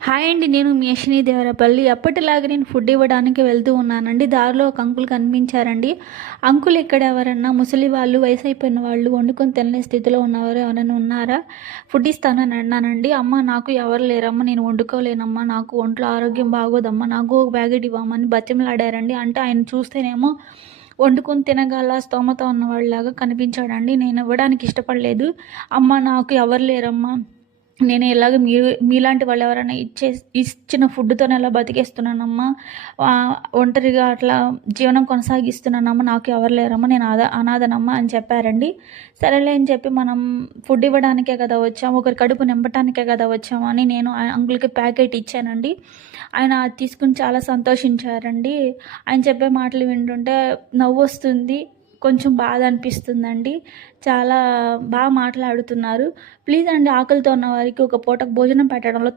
Hi అండి. నేను మీ యశిని దేవరపల్లి. ఎప్పటిలాగా నేను ఫుడ్ ఇవ్వడానికి వెళ్తూ ఉన్నానండి. దారిలో ఒక అంకుల్ కనిపించారండి. అంకుల్ ఇక్కడ ఎవరన్నా ముసలి వాళ్ళు, వయసు అయిపోయిన వాళ్ళు, వండుకొని తినలేని స్థితిలో ఉన్నవారు ఎవరైనా ఉన్నారా? ఫుడ్ ఇస్తానని అన్నానండి. అమ్మ నాకు ఎవరు లేరమ్మా, నేను వండుకోలేనమ్మా, నాకు ఒంట్లో ఆరోగ్యం బాగోదమ్మా, నాకు ఒక ప్యాకెట్ ఇవ్వమని బతిమలాడారండి. అంటే ఆయన చూస్తేనేమో వండుకొని తినగల స్తోమత ఉన్నవాళ్ళలాగా కనిపించాడండి. నేను ఇవ్వడానికి ఇష్టపడలేదు. అమ్మ నాకు ఎవరు లేరమ్మా, నేను ఇలాగ మీలాంటి వాళ్ళు ఎవరైనా ఇచ్చిన ఫుడ్‌తోనే అలా బతికేస్తున్నానమ్మా. ఒంటరిగా అట్లా జీవనం కొనసాగిస్తున్నానమ్మా. నాకు ఎవరు లేరమ్మా. నేను అనాథనమ్మా అని చెప్పారండి. సరేలే అని చెప్పి మనం ఫుడ్ ఇవ్వడానికే కదా వచ్చాము, ఒకరి కడుపు నింపటానికే కదా వచ్చాము అని నేను ఆ అంకుల్‌కి ప్యాకెట్ ఇచ్చానండి. ఆయన అది తీసుకొని చాలా సంతోషించారండి. ఆయన చెప్పే మాటలు వింటుంటే నవ్వొస్తుంది. కొంచెం బాధ అనిపిస్తుందండి. చాలా మాట్లాడుతున్నారు. ప్లీజ్ అండి, ఆకలితో ఉన్న వారికి ఒక పూటకు భోజనం పెట్టడంలో